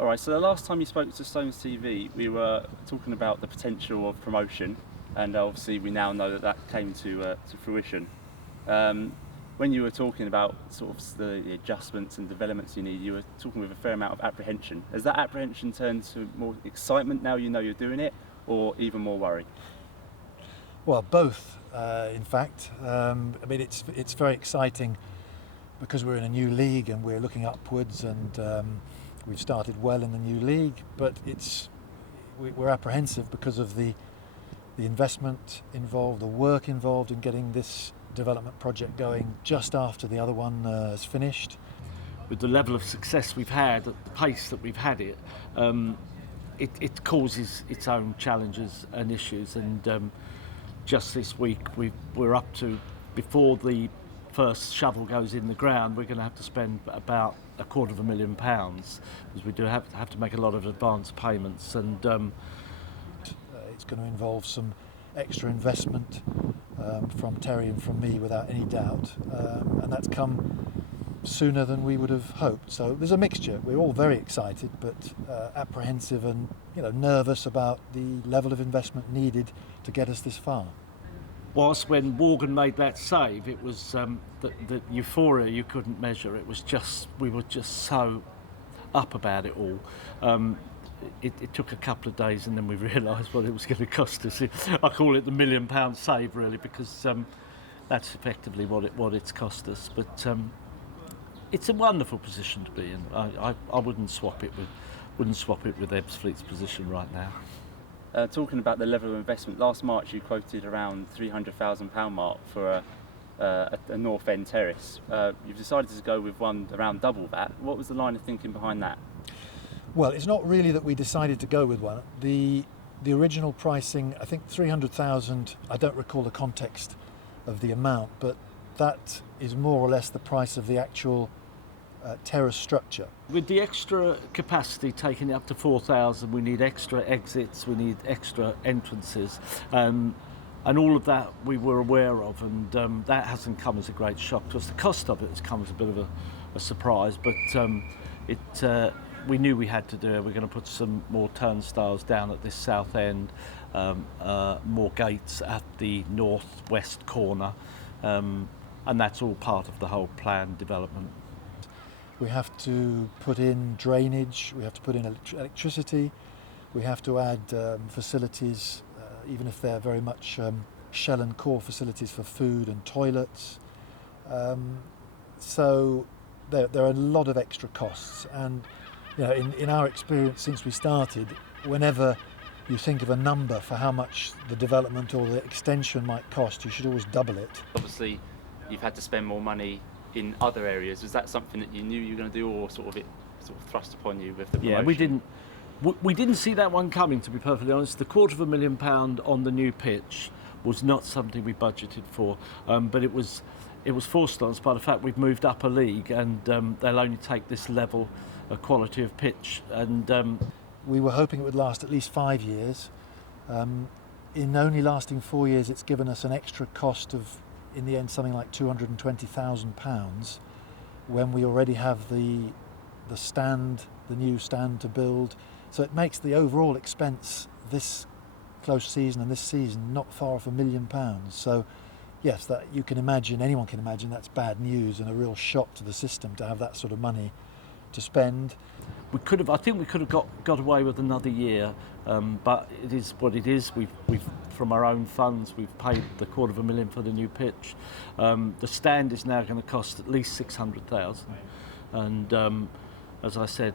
All right, so the last time you spoke to Stones TV, we were talking about the potential of promotion, and obviously we now know that came to fruition. When you were talking about sort of the adjustments and developments you need, you were talking with a fair amount of apprehension. Has that apprehension turned to more excitement now you know you're doing it, or even more worry? Well, both, in fact. I mean, it's very exciting because we're in a new league and we're looking upwards, and we've started well in the new league. But we're apprehensive because of the investment involved, the work involved in getting this development project going just after the other one is finished. With the level of success we've had, at the pace that we've had it, it causes its own challenges and issues. And just this week we're up to, before the first shovel goes in the ground, we're going to have to spend about £250,000 because we do have to make a lot of advance payments, and it's going to involve some extra investment from Terry and from me without any doubt, and that's come sooner than we would have hoped. So there's a mixture. We're all very excited, but apprehensive and nervous about the level of investment needed to get us this far. Whilst when Morgan made that save, it was the euphoria you couldn't measure. It was just, we were just so up about it all. It took a couple of days, and then we realised what it was going to cost us. I call it the £1 million save, really, because that's effectively what it's cost us. But it's a wonderful position to be in. I wouldn't swap it with Ebbsfleet's position right now. Talking about the level of investment, last March you quoted around £300,000 mark for a North End terrace. You've decided to go with one around double that. What was the line of thinking behind that? Well, it's not really that we decided to go with one. The original pricing, I think 300,000. I don't recall the context of the amount, but that is more or less the price of the actual terrace structure. With the extra capacity taking it up to 4,000, we need extra exits, we need extra entrances, and all of that we were aware of, and that hasn't come as a great shock to us. The cost of it has come as a bit of a surprise, but we knew we had to do it. We're going to put some more turnstiles down at this south end, more gates at the north-west corner, and that's all part of the whole planned development. We have to put in drainage, we have to put in electricity, we have to add facilities, even if they're very much shell and core facilities for food and toilets. So there are a lot of extra costs, and in our experience since we started, whenever you think of a number for how much the development or the extension might cost, you should always double it. Obviously, you've had to spend more money in other areas. Was that something that you knew you were going to do, or sort of thrust upon you with the promotion? Yeah, we didn't see that one coming, to be perfectly honest. The £250,000 on the new pitch was not something we budgeted for, but it was forced on us by the fact we've moved up a league, and they'll only take this level of quality of pitch, and we were hoping it would last at least 5 years. In only lasting 4 years, it's given us an extra cost of, in the end, something like £220,000, when we already have the new stand to build. So it makes the overall expense this close season and this season not far off £1 million. So yes, that anyone can imagine that's bad news and a real shock to the system to have that sort of money to spend. I think we could have got away with another year, but it is what it is. We've from our own funds, we've paid the £250,000 for the new pitch. The stand is now going to cost at least £600,000, and as I said,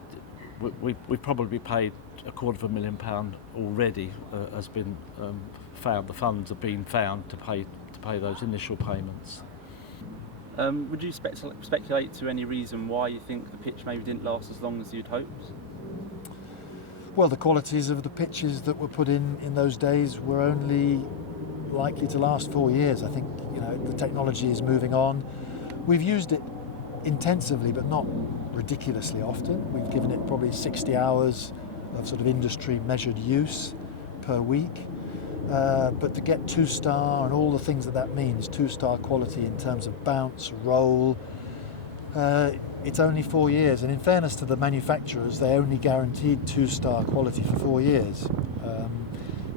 we probably paid £250,000 already. Has been found. The funds have been found to pay those initial payments. Would you speculate to any reason why you think the pitch maybe didn't last as long as you'd hoped? Well, the qualities of the pitches that were put in those days were only likely to last 4 years. I think the technology is moving on. We've used it intensively, but not ridiculously often. We've given it probably 60 hours of sort of industry measured use per week. But to get 2-star and all the things that means, 2-star quality in terms of bounce, roll, it's only 4 years, and in fairness to the manufacturers, they only guaranteed 2-star quality for 4 years.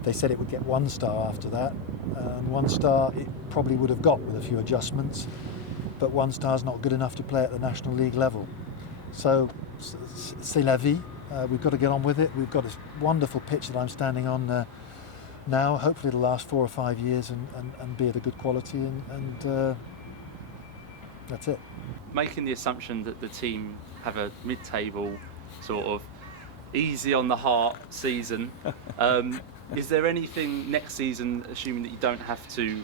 They said it would get 1 star after that, and 1 star it probably would have got with a few adjustments, but 1 star is not good enough to play at the National League level. So c'est la vie. We've got to get on with it. We've got this wonderful pitch that I'm standing on now. Hopefully it'll last 4 or 5 years and be at a good quality, and that's it. Making the assumption that the team have a mid-table sort of easy on the heart season, is there anything next season, assuming that you don't have to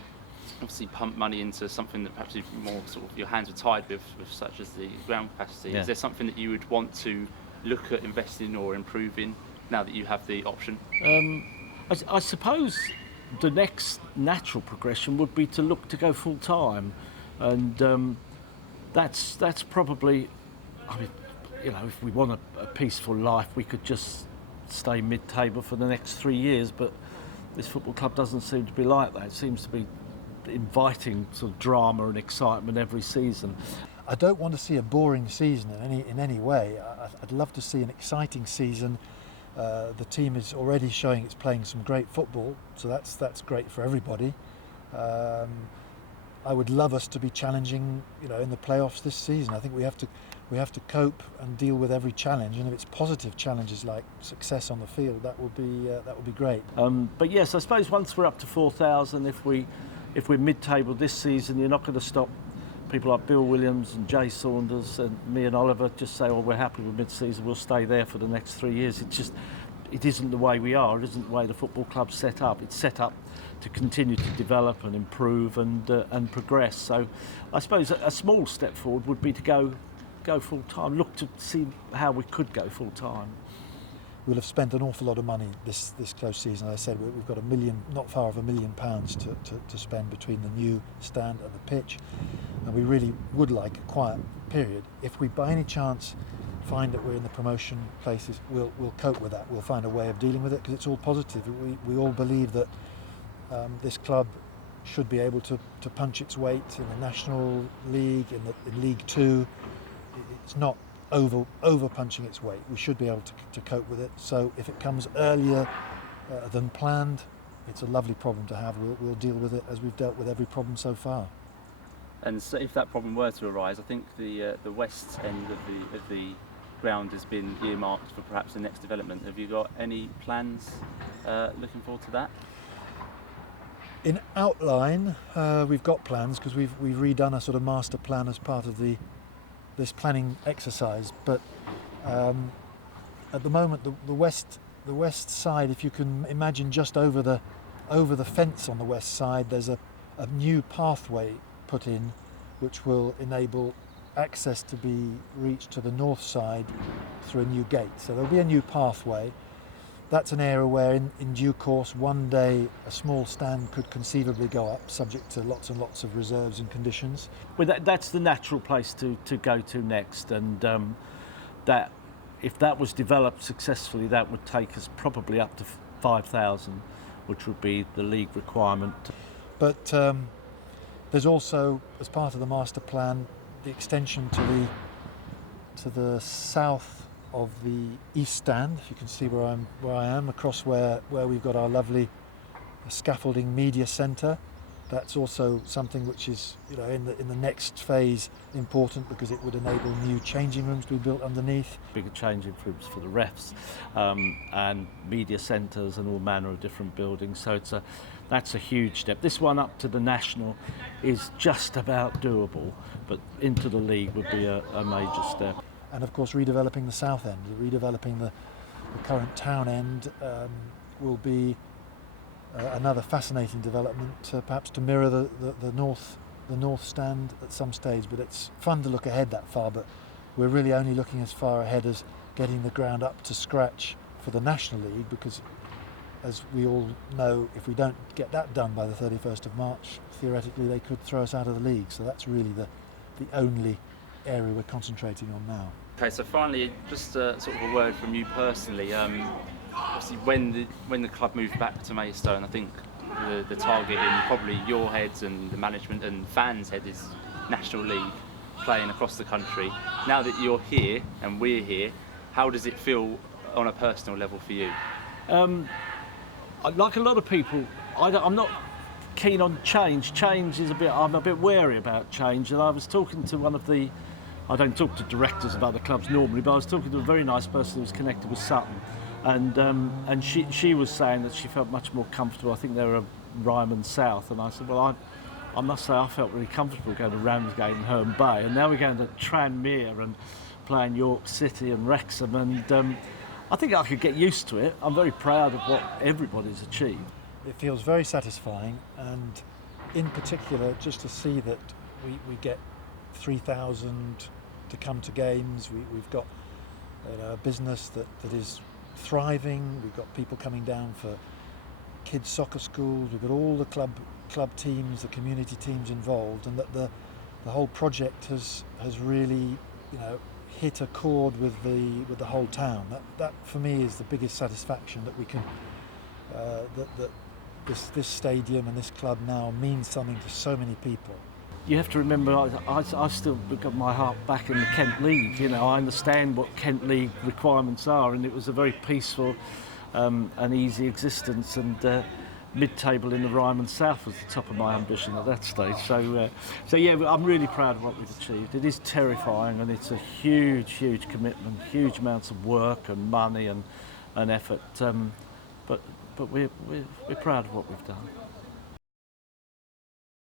obviously pump money into something that perhaps more sort of your hands are tied with such as the ground capacity, is there something that you would want to look at investing or improving now that you have the option? I suppose the next natural progression would be to look to go full time, and that's probably, I mean, you know, if we want a peaceful life, we could just stay mid-table for the next 3 years, but this football club doesn't seem to be like that. It seems to be inviting sort of drama and excitement every season. I don't want to see a boring season in any way. I'd love to see an exciting season. The team is already showing it's playing some great football, so that's great for everybody. I would love us to be challenging, you know, in the playoffs this season. I think we have to cope and deal with every challenge, and if it's positive challenges like success on the field, that would be great. But yes, I suppose once we're up to 4,000, if we're mid-table this season, you're not going to stop people like Bill Williams and Jay Saunders and me and Oliver just say, "Oh, we're happy with mid-season. We'll stay there for the next 3 years." It isn't the way we are. It isn't the way the football club's set up. It's set up to continue to develop and improve and progress. So, I suppose a small step forward would be to go full time. Look to see how we could go full time. We'll have spent an awful lot of money this close season. As I said, we've got not far of £1 million to spend between the new stand and the pitch, and we really would like a quiet period. If we by any chance find that we're in the promotion places, we'll cope with that. We'll find a way of dealing with it because it's all positive. We all believe that this club should be able to punch its weight in the National League, in League Two. It's not over punching its weight. We should be able to cope with it. So if it comes earlier than planned, it's a lovely problem to have. We'll deal with it as we've dealt with every problem so far. And so if that problem were to arise, I think the west end of the ground has been earmarked for perhaps the next development. Have you got any plans looking forward to that? In outline, we've got plans because we've redone a sort of master plan as part of this planning exercise. But at the moment, the west side, if you can imagine, just over the fence on the west side, there's a new pathway put in, which will enable access to be reached to the north side through a new gate. So there'll be a new pathway. That's an area where in due course one day a small stand could conceivably go up, subject to lots and lots of reserves and conditions. Well, that's the natural place to go to next, and that if that was developed successfully, that would take us probably up to 5,000, which would be the league requirement. But there's also, as part of the master plan, the extension to the south of the east stand. If you can see where I am, across where we've got our lovely scaffolding media centre. That's also something which is, you know, in the next phase important, because it would enable new changing rooms to be built underneath. Bigger changing rooms for the refs, and media centres and all manner of different buildings. So that's a huge step. This one up to the national is just about doable, but into the league would be a major step. And of course, redeveloping the south end, redeveloping the current town end will be another fascinating development, perhaps to mirror the north stand at some stage. But it's fun to look ahead that far, but we're really only looking as far ahead as getting the ground up to scratch for the National League, because as we all know, if we don't get that done by the 31st of March, theoretically they could throw us out of the league. So that's really the only area we're concentrating on now. Okay, so finally, just sort of a word from you personally. Obviously, when the club moved back to Maidstone, I think the target in probably your heads and the management and fans' head is National League. playing across the country. Now that you're here and we're here, how does it feel on a personal level for you? Like a lot of people, I'm not keen on change. Change is I'm a bit wary about change. And I was talking to I don't talk to directors of other clubs normally, but I was talking to a very nice person who was connected with Sutton, and she was saying that she felt much more comfortable. I think they were Ryman South, and I said, well, I must say I felt really comfortable going to Ramsgate and Herne Bay, and now we're going to Tranmere and playing York City and Wrexham, and I think I could get used to it. I'm very proud of what everybody's achieved. It feels very satisfying, and in particular just to see that we get 3,000 to come to games. We've got a business that is thriving. We've got people coming down for kids' soccer schools. We've got all the club teams, the community teams involved, and that the whole project has really, hit a chord with the whole town. That for me is the biggest satisfaction, that we can that this stadium and this club now means something to so many people. You have to remember, I still got my heart back in the Kent League. I understand what Kent League requirements are, and it was a very peaceful and easy existence, and mid-table in the Ryman South was the top of my ambition at that stage. So yeah, I'm really proud of what we've achieved. It is terrifying, and it's a huge commitment, huge amounts of work and money and effort. But we're proud of what we've done.